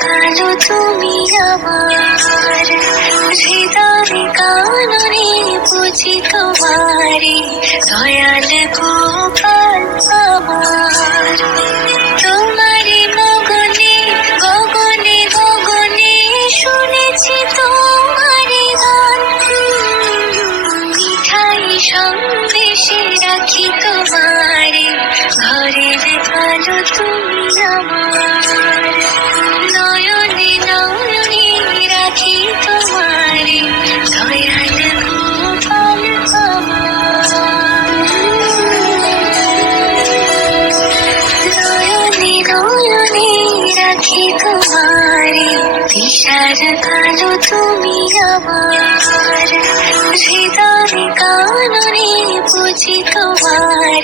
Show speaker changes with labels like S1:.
S1: কালো তুমি আমার। হৃদয় কাননে বুঝি তোমারে, দয়াল গোপাল আমার। তোমারি মগনে, গগনে গগনে শুনেছি তোমারি গান। মিঠাই সন্দেশে রাখি তোমারে ভালো তুমি আমার নয়নে নয়নে রাখি তোমারে দয়াল গোপাল নয়নে তুমি আমার হৃদয় কাননে বুঝি তোমারে